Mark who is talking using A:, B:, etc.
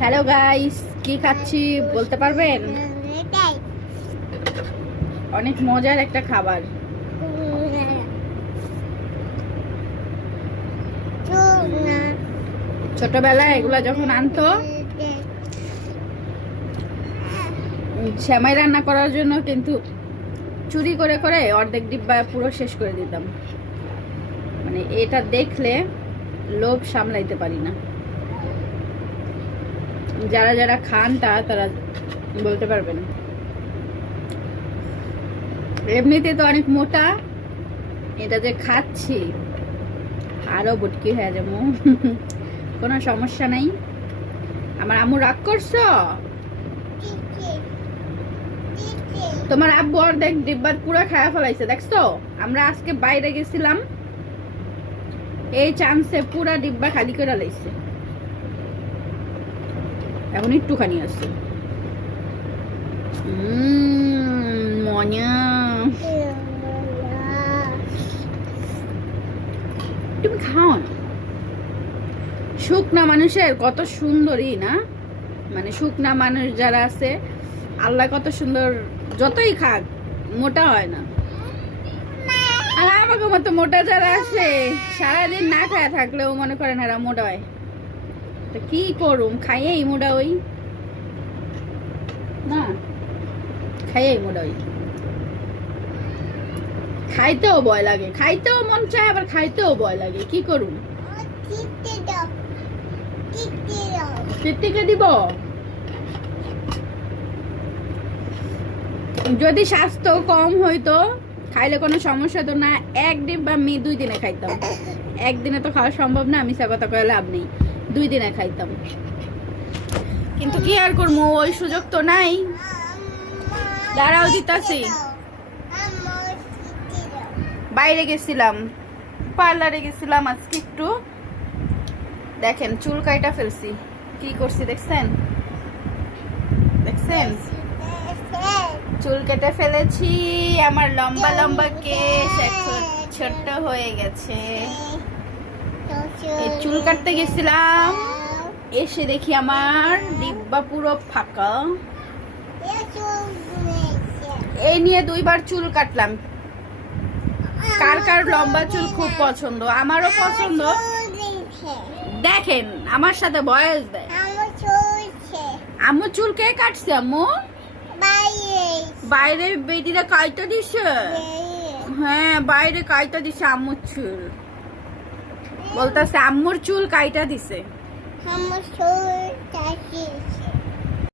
A: Hello guys কি খাচ্ছি বলতে পারবেন? অনেক মজার একটা খাবার। ছোটবেলায় এগুলা যখন আনতো শ্যামাই রান্না করার জন্য কিন্তু চুরি করে করে অর্ধেক ডিব্বা পুরো শেষ করে দিতাম। মানে এটা দেখলে লোভ সামলাইতে পারি না। যারা যারা খান, তারা তারা বলতে পারবেন এমনিতে তো অনেক মোটা। এটা যে খাচ্ছি, আরও বুটকি হয়ে যাব। কোনো সমস্যা নাই। আমার আম্মু রাগ করছ? তোমার আব্বু আর অর্ধেক ডিব্বার পুরো খায়া ফেলাইছে, দেখছ? আমরা আজকে বাইরে গেছিলাম। এই চান্সে পুরা ডিব্বা খালি করে লাইছে। এখন একটুখানি উম, মজা। তুমি খাও শুকনা মানুষের কত সুন্দরই না? মানে শুকনা মানুষ যারা আছে আল্লাহ কত সুন্দর যতই খাক মোটা হয় না। আর আমাকে মতো মোটা যারা আছে সারাদিন না খায় থাকলেও মনে করেন এরা মোটা হয়। কি করুম? ওই। না ওই। খাইতেও ভয় লাগে, খাইতেও মন চায়, আবার খাইতেও ভয় লাগে। কি করুম? দিব? যদি স্বাস্থ্য কম হইতো, খাইলে কোনো সমস্যা তো না। এক ডিম বা আমি দুই দিনে খাইতাম। একদিনে তো খাওয়া সম্ভব না আমি কথা কয়ে লাভ নেই। দুই দিনে খাইতাম। কিন্তু কি আর করব ওই সুযোগ তো নাই। দাঁড়াও দিতাছি। বাইরে গেছিলাম পার্লারে গেছিলাম আজকে একটু। দেখেন চুল কাইটা ফেলছি। কি করছি দেখছেন? দেখছেন? চুল কেটে ফেলেছি আমার লম্বা লম্বা কেশ এখন ছোট্ট হয়ে গেছে। চুল কাটতে গেছিলাম। এসে দেখি আমার ডিব্বা পুরো ফাঁকা। এই নিয়ে দুইবার চুল কাটলাম। কার কার লম্বা চুল খুব পছন্দ? আমারও পছন্দ। দেখেন আমার সাথে বয়স দেয়। আম্মু চুল কে কাটছে আম্মু? বাইরে বেদিরা কাইটা দিছে? হ্যাঁ বাইরে কাইটা দিছে আম্মুর চুল? বলতেছে আম্মুর চুল কাইটা দিছে।